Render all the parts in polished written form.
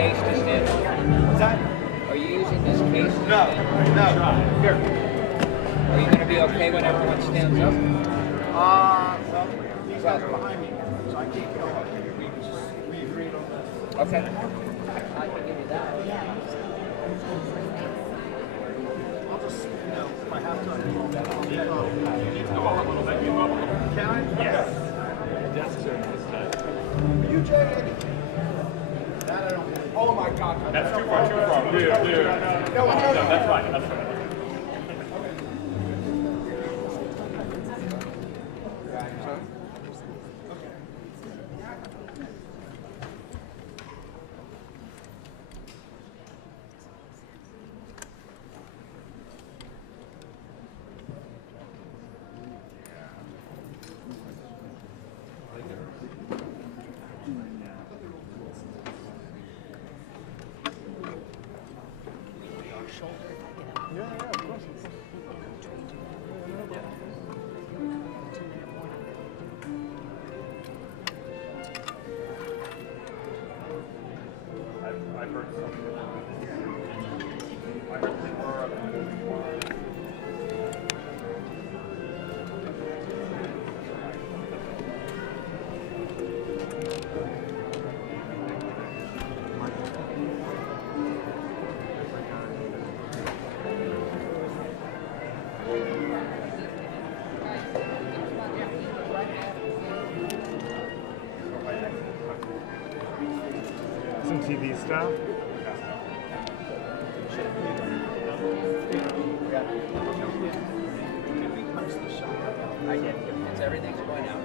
case to stand up? What's that? Are you using this case to No, stand no. Here. Are you going to be okay when everyone stands up? Well, these guys are behind me, so I can't go up. We agreed on this. Okay. I can give you that. I'll just, if I have to, I'll do that. You need to go up a little bit. You go up a little bit. Can I? Yes. Yes, sir. You, Jay? That I don't. Oh my God. That's too far. Dude. No, that's fine. That's fine. I've heard something. I heard some TV stuff. I did. It's everything's going out.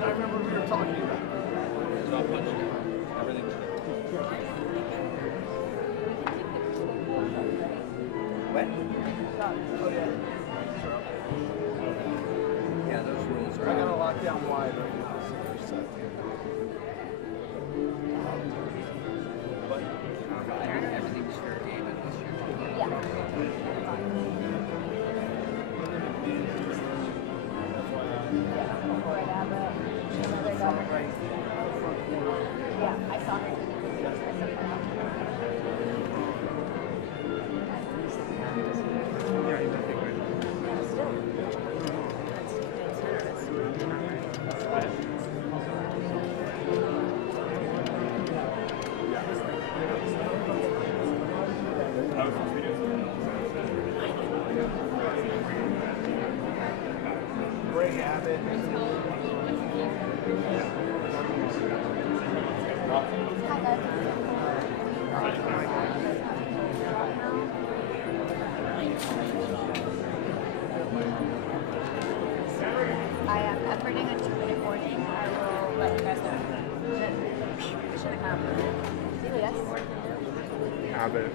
I remember we were talking about it. It's all punched. Everything's good. What? Oh, yeah. Yeah, those rules are I got out. to lock down wide right now. So we're set. Everything's fair game unless you're Yeah, I saw her. Bring Abbott. I am efforting a 2-minute warning. I will let you guys know. Yes. Abbott,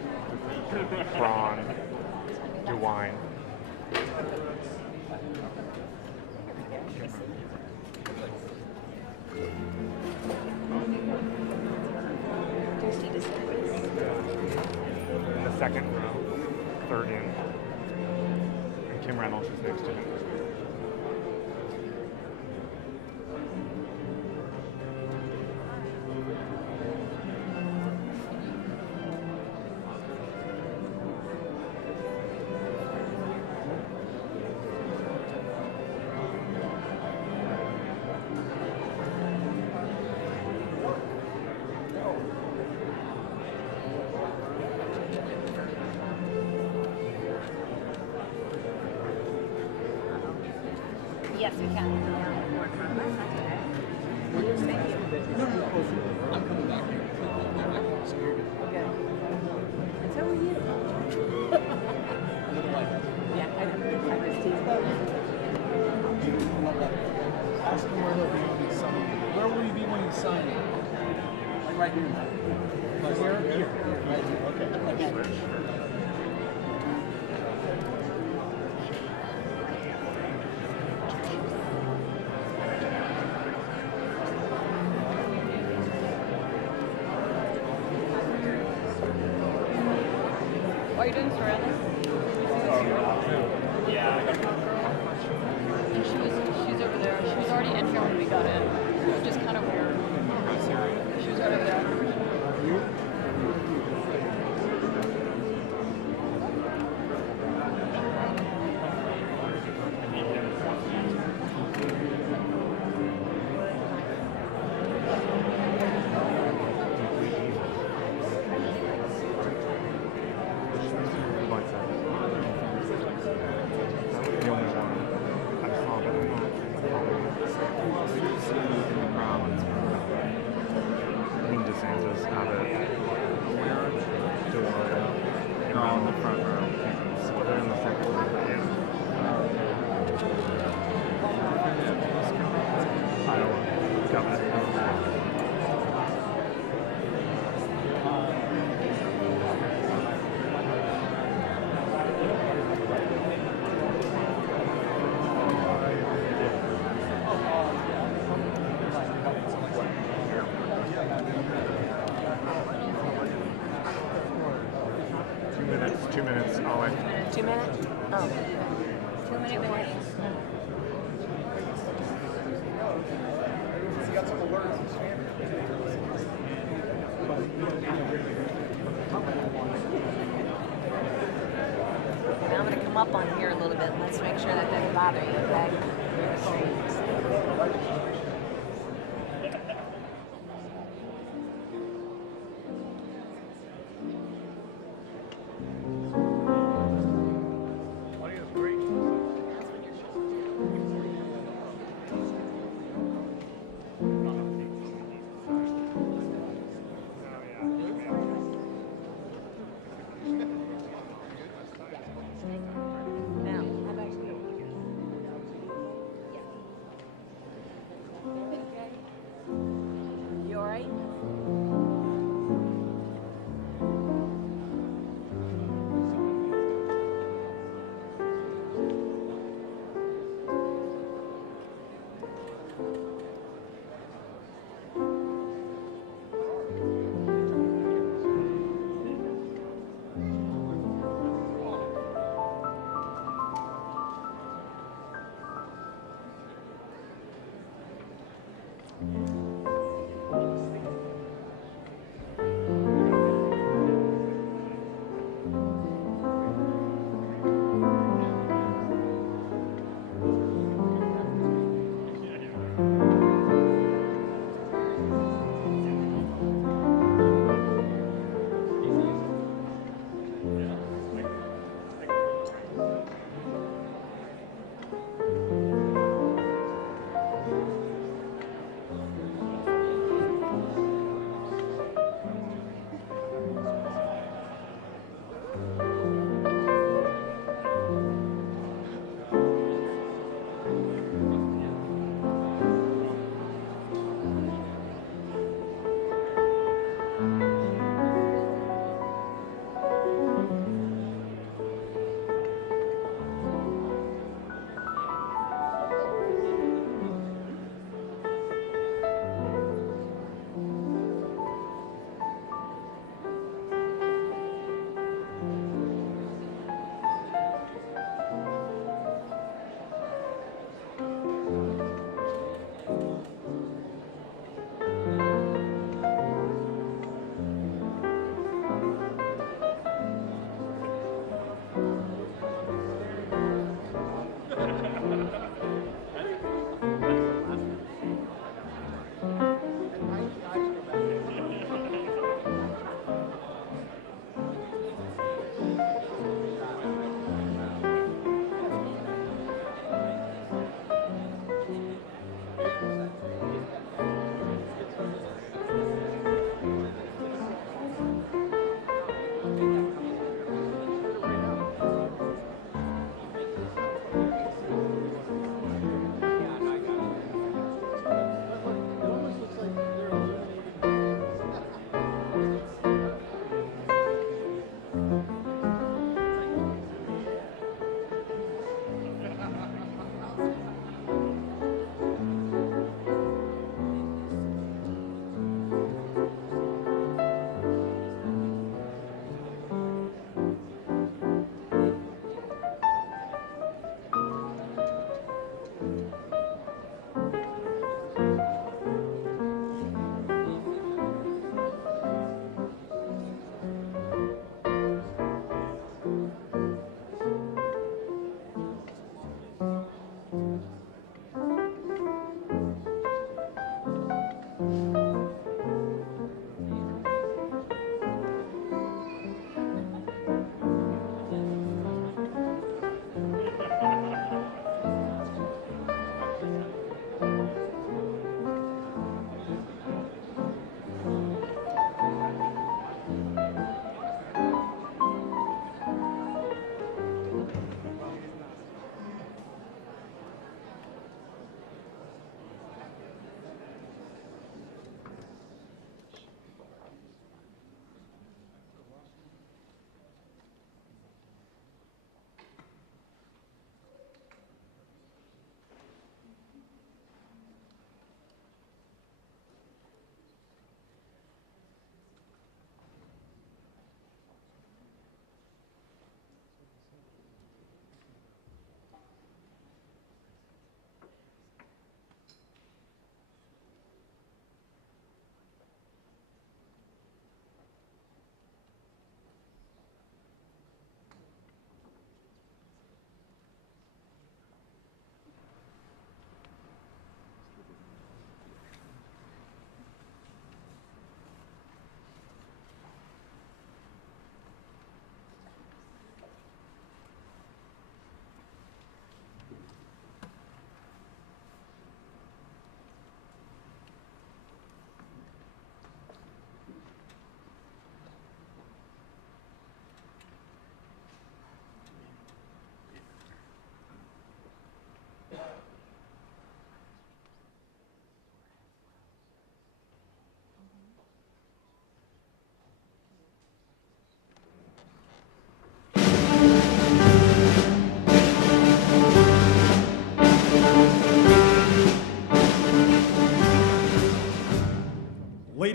Braun, DeWine. The second row, third in. And Kim Reynolds is next to him. Yes, we can. I'm coming back here. Okay. And so are you. Yeah, I was teasing. Ask him where he'll be when he signs. Where will you be when you sign it? Like right here. Like here? Here. Right here. Okay. Are you doing ceramics? Yeah. She's over there. She was already in here when we got in. It was just kind of weird. just have it door No, in the front row. split it in the second row. Yeah. I don't want to cover it. 2 minutes, I'll wait. 2 minutes? Oh. 2-minute warning. Now I'm going to come up on here a little bit. Let's make sure that doesn't bother you, okay? Now, how about you?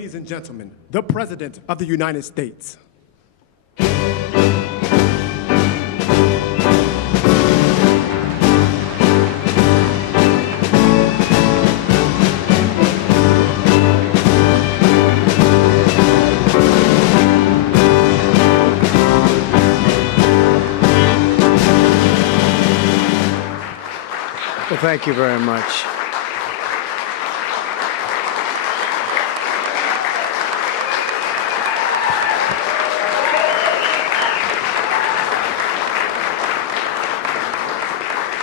Ladies and gentlemen, the President of the United States. Well, thank you very much.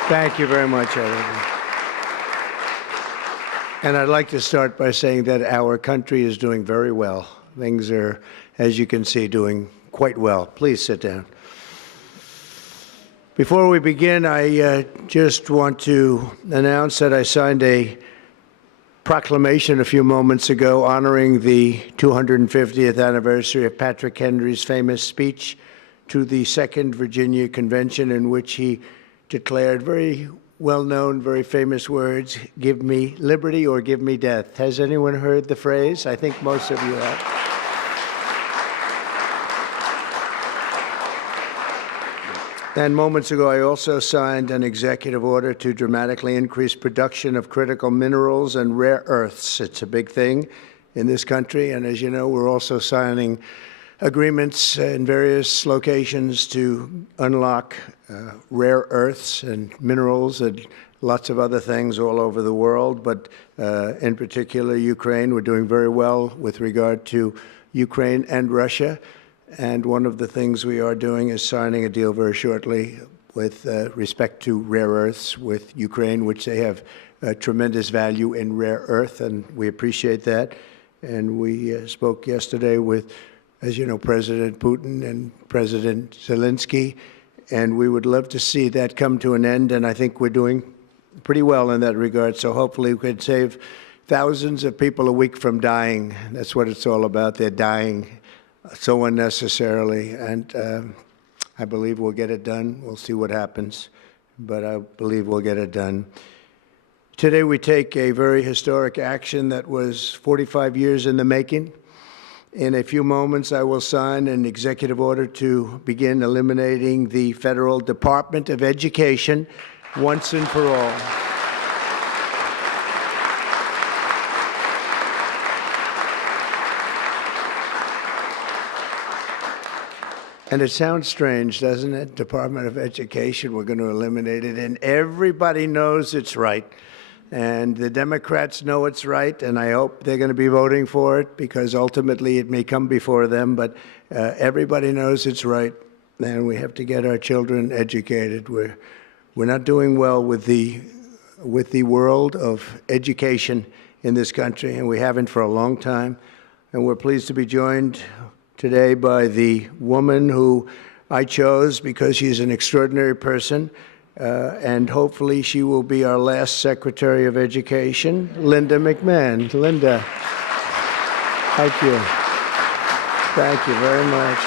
Thank you very much, everyone. And I'd like to start by saying that our country is doing very well. Things are, as you can see, doing quite well. Please sit down. Before we begin, I just want to announce that I signed a proclamation a few moments ago honoring the 250th anniversary of Patrick Henry's famous speech to the Second Virginia Convention, in which he declared very well-known, very famous words, "Give me liberty or give me death." Has anyone heard the phrase? I think most of you have. And moments ago, I also signed an executive order to dramatically increase production of critical minerals and rare earths. It's a big thing in this country, and as you know, we're also signing agreements in various locations to unlock rare earths and minerals and lots of other things all over the world, but in particular Ukraine. We're doing very well with regard to Ukraine and Russia. And one of the things we are doing is signing a deal very shortly with respect to rare earths with Ukraine, which they have tremendous value in rare earth, and we appreciate that. And we spoke yesterday with, as you know, President Putin and President Zelensky, and we would love to see that come to an end, and I think we're doing pretty well in that regard. So hopefully we could save thousands of people a week from dying. That's what it's all about. They're dying so unnecessarily, and I believe we'll get it done. We'll see what happens, but I believe we'll get it done. Today we take a very historic action that was 45 years in the making. In a few moments, I will sign an executive order to begin eliminating the Federal Department of Education once and for all. And it sounds strange, doesn't it? Department of Education, we're going to eliminate it, and everybody knows it's right. And the Democrats know it's right, and I hope they're going to be voting for it, because ultimately it may come before them, but everybody knows it's right, and we have to get our children educated. We're not doing well with the world of education in this country, and we haven't for a long time. And we're pleased to be joined today by the woman who I chose because she's an extraordinary person, and hopefully she will be our last Secretary of Education, Linda McMahon. Linda, thank you. Thank you very much.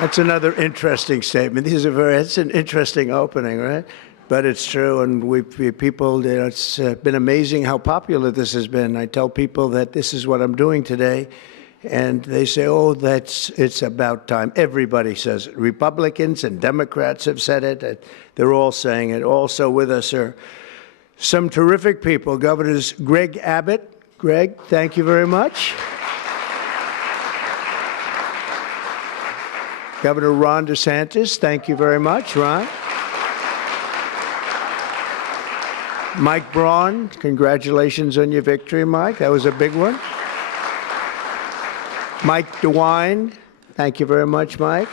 That's another interesting statement. It's an interesting opening, right? But it's true, and it's been amazing how popular this has been. I tell people that this is what I'm doing today, and they say, oh, it's about time. Everybody says it. Republicans and Democrats have said it. They're all saying it. Also with us are some terrific people. Governors Greg Abbott. Greg, thank you very much. Governor Ron DeSantis, thank you very much, Ron. Mike Braun, congratulations on your victory, Mike. That was a big one. Mike DeWine, thank you very much, Mike.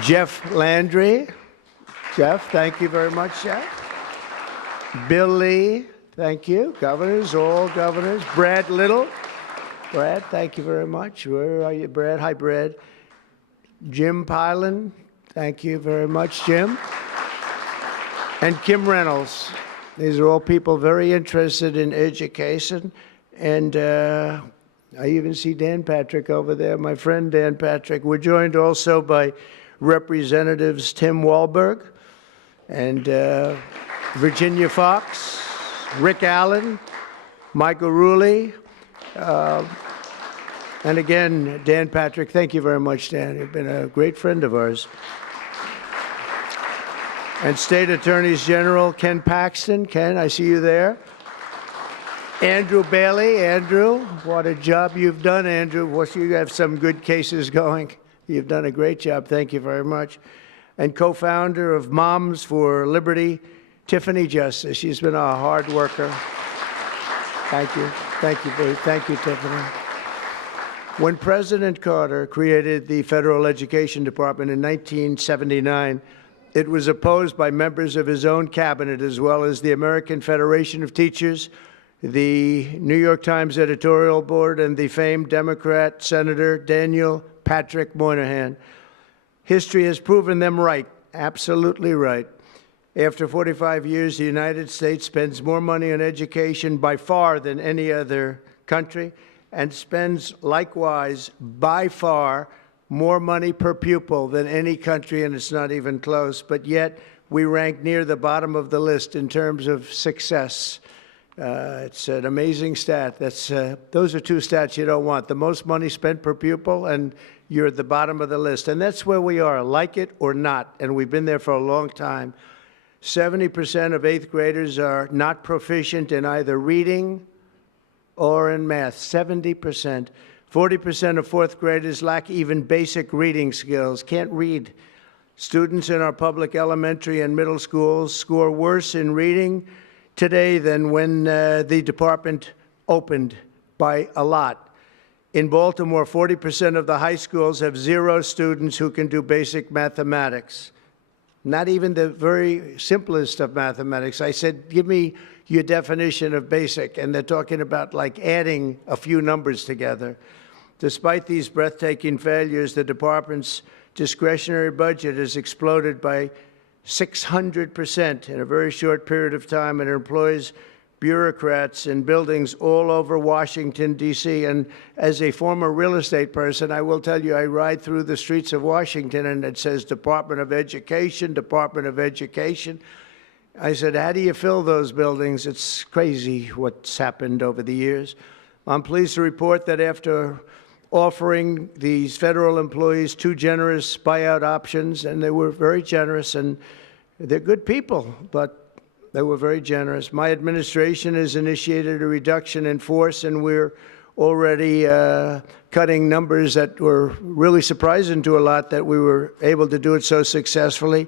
Jeff Landry. Jeff, thank you very much, Jeff. Bill Lee, thank you. Governors, all governors. Brad Little. Brad, thank you very much. Where are you, Brad? Hi, Brad. Jim Pilan, thank you very much, Jim. And Kim Reynolds. These are all people very interested in education. And I even see Dan Patrick over there, my friend Dan Patrick. We're joined also by Representatives Tim Walberg and Virginia Fox, Rick Allen, Michael Rulli, and again, Dan Patrick. Thank you very much, Dan. You've been a great friend of ours. And State Attorneys General Ken Paxton. Ken, I see you there. Andrew Bailey. Andrew, what a job you've done, Andrew. You have some good cases going. You've done a great job. Thank you very much. And co-founder of Moms for Liberty, Tiffany Justice. She's been a hard worker. Thank you. Thank you, babe. Thank you, Tiffany. When President Carter created the Federal Education Department in 1979, it was opposed by members of his own cabinet, as well as the American Federation of Teachers, the New York Times editorial board, and the famed Democrat Senator Daniel Patrick Moynihan. History has proven them right, absolutely right. After 45 years, the United States spends more money on education by far than any other country, and spends likewise by far more money per pupil than any country, and it's not even close. But yet, we rank near the bottom of the list in terms of success. It's an amazing stat. Those are two stats you don't want. The most money spent per pupil, and you're at the bottom of the list. And that's where we are, like it or not, and we've been there for a long time. 70% of 8th graders are not proficient in either reading or in math, 70%. 40% of 4th graders lack even basic reading skills, can't read. Students in our public elementary and middle schools score worse in reading today than when the department opened, by a lot. In Baltimore, 40% of the high schools have 0 students who can do basic mathematics. Not even the very simplest of mathematics. I said, give me your definition of basic, and they're talking about like adding a few numbers together. Despite these breathtaking failures, the department's discretionary budget has exploded by 600% in a very short period of time, and it employs bureaucrats in buildings all over Washington, D.C. And as a former real estate person, I will tell you, I ride through the streets of Washington, and it says Department of Education, Department of Education. I said, how do you fill those buildings? It's crazy what's happened over the years. I'm pleased to report that after offering these federal employees 2 generous buyout options, and they were very generous, and they're good people, but they were very generous. My administration has initiated a reduction in force, and we're already cutting numbers that were really surprising to a lot, that we were able to do it so successfully.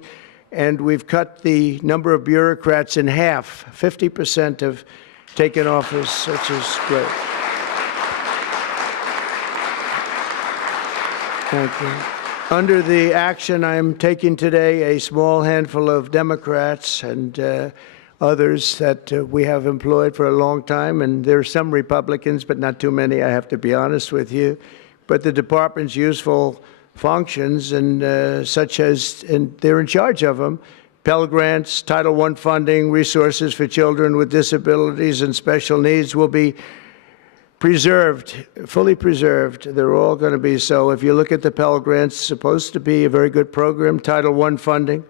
And we've cut the number of bureaucrats in half. 50% have taken office, which is great. Thank you. Under the action I'm taking today, a small handful of Democrats and others that we have employed for a long time, and there are some Republicans, but not too many, I have to be honest with you. But the department's useful functions, and such as, and they're in charge of them, Pell Grants, Title I funding, resources for children with disabilities and special needs will be preserved, fully preserved. They're all going to be so. If you look at the Pell Grants, it's supposed to be a very good program, Title I funding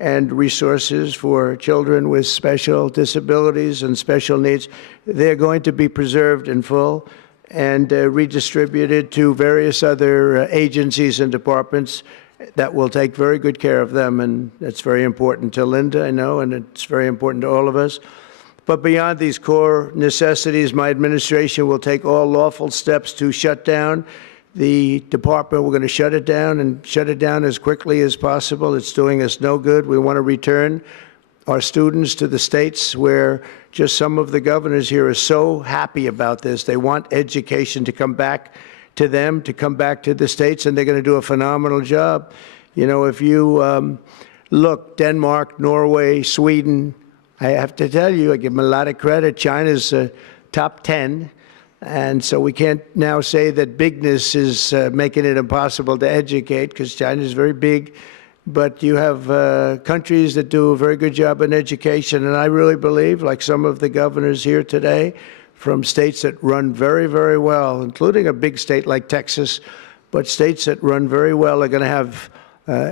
and resources for children with special disabilities and special needs. They're going to be preserved in full and redistributed to various other agencies and departments that will take very good care of them. And that's very important to Linda, I know, and it's very important to all of us. But beyond these core necessities, my administration will take all lawful steps to shut down the department. We're going to shut it down, and shut it down as quickly as possible. It's doing us no good. We want to return our students to the states where just some of the governors here are so happy about this. They want education to come back to them, to come back to the states, and they're going to do a phenomenal job. You know, if you look, Denmark, Norway, Sweden, I have to tell you, I give them a lot of credit. China's top 10. And so we can't now say that bigness is making it impossible to educate, because China is very big. But you have countries that do a very good job in education. And I really believe, like some of the governors here today, from states that run very, very well, including a big state like Texas, but states that run very well are going to have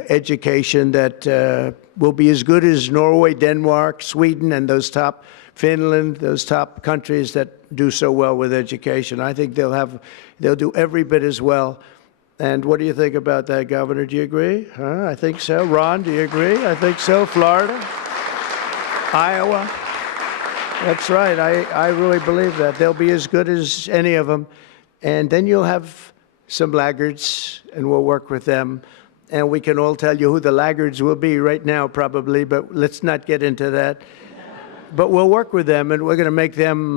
education that will be as good as Norway, Denmark, Sweden, and those top, Finland, those top countries that do so well with education. I think they'll do every bit as well. And what do you think about that, Governor? Do you agree? I think so. Ron, do you agree? I think so. Florida? Iowa? That's right. I really believe that. They'll be as good as any of them. And then you'll have some laggards, and we'll work with them. And we can all tell you who the laggards will be right now, probably, but let's not get into that. But we'll work with them, and we're going to make them,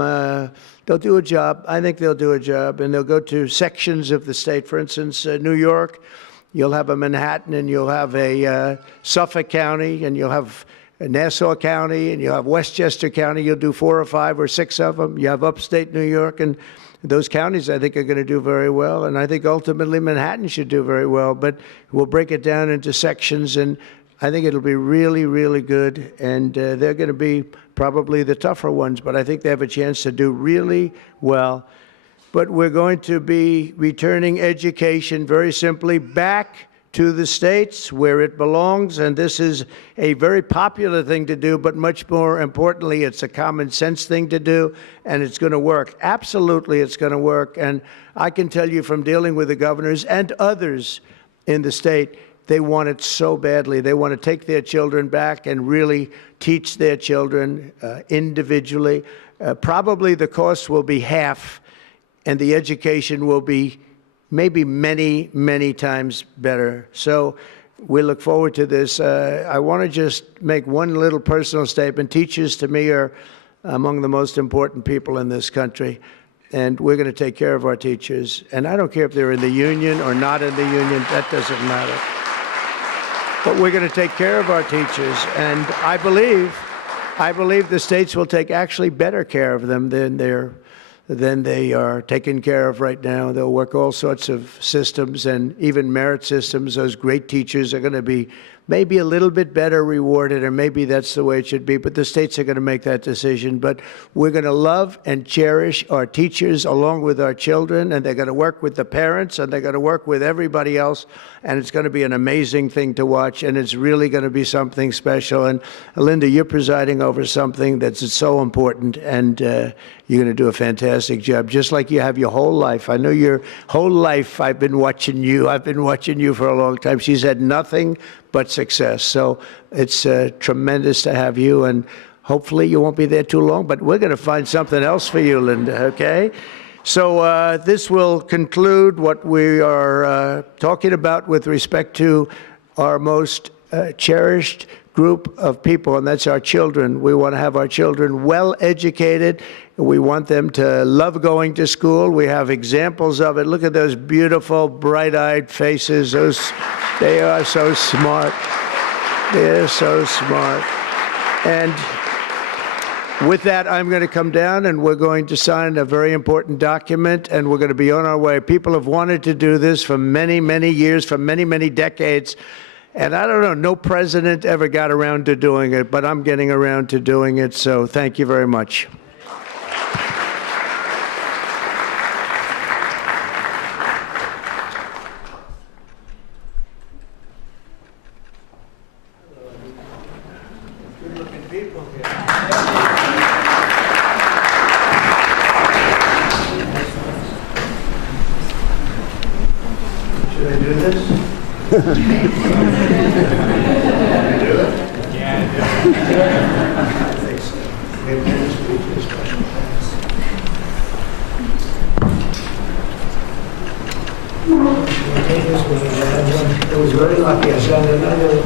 they'll do a job. I think they'll do a job, and they'll go to sections of the state. For instance, New York, you'll have a Manhattan, and you'll have a Suffolk County, and you'll have Nassau County, and you'll have Westchester County. You'll do 4 or 5 or 6 of them. You have upstate New York, and those counties, I think, are going to do very well. And I think ultimately Manhattan should do very well. But we'll break it down into sections, and I think it'll be really, really good. And they're going to be probably the tougher ones, but I think they have a chance to do really well. But we're going to be returning education very simply back to the states where it belongs, and this is a very popular thing to do, but much more importantly, it's a common sense thing to do, and it's going to work. Absolutely, it's going to work. And I can tell you from dealing with the governors and others in the state, they want it so badly. They want to take their children back and really teach their children individually. Probably the cost will be half, and the education will be maybe many, many times better. So we look forward to this. I want to just make one little personal statement. Teachers, to me, are among the most important people in this country, and we're going to take care of our teachers. And I don't care if they're in the union or not in the union. That doesn't matter. But we're going to take care of our teachers, and I believe the states will take actually better care of them than they are taken care of right now. They'll work all sorts of systems and even merit systems. Those great teachers are going to be maybe a little bit better rewarded, or maybe that's the way it should be, but the states are going to make that decision. But we're going to love and cherish our teachers along with our children, and they're going to work with the parents, and they're going to work with everybody else, and it's going to be an amazing thing to watch, and it's really going to be something special. And Linda, you're presiding over something that's so important, and you're going to do a fantastic job, just like you have your whole life. I know your whole life I've been watching you. I've been watching you for a long time. She's had nothing but success. So it's tremendous to have you, and hopefully you won't be there too long, but we're going to find something else for you, Linda, okay? So this will conclude what we are talking about with respect to our most cherished group of people, and that's our children. We want to have our children well educated. We want them to love going to school. We have examples of it. Look at those beautiful, bright-eyed faces. They are so smart. They're so smart. And with that, I'm going to come down, and we're going to sign a very important document, and we're going to be on our way. People have wanted to do this for many, many years, for many, many decades. And I don't know, no president ever got around to doing it, but I'm getting around to doing it, so thank you very much. Good-looking people here. Should I do this? It was very lucky. I signed another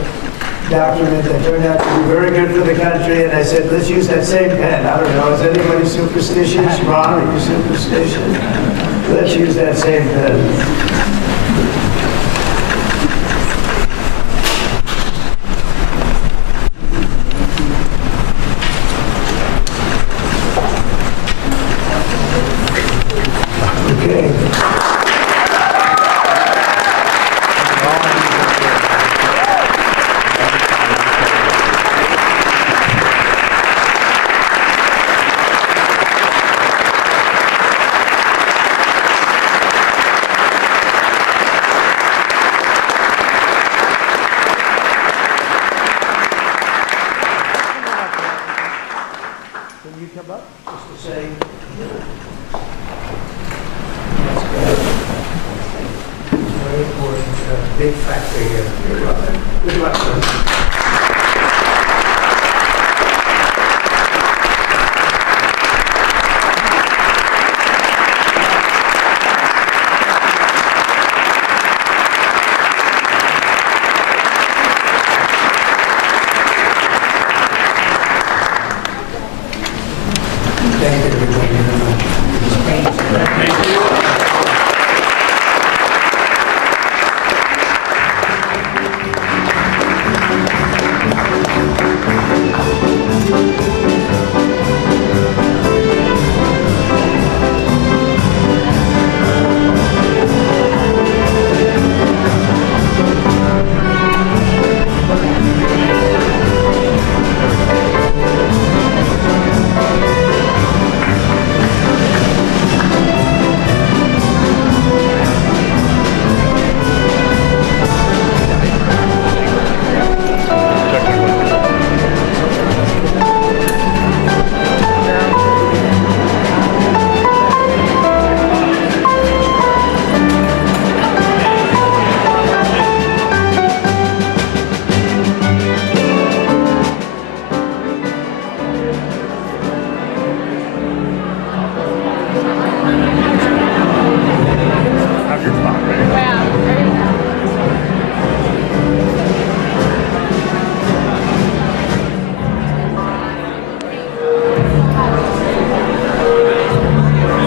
document that turned out to be very good for the country, and I said, let's use that same pen. I don't know, is anybody superstitious? Ron, are you superstitious? Let's use that same pen. big factory here. Good luck. Good luck.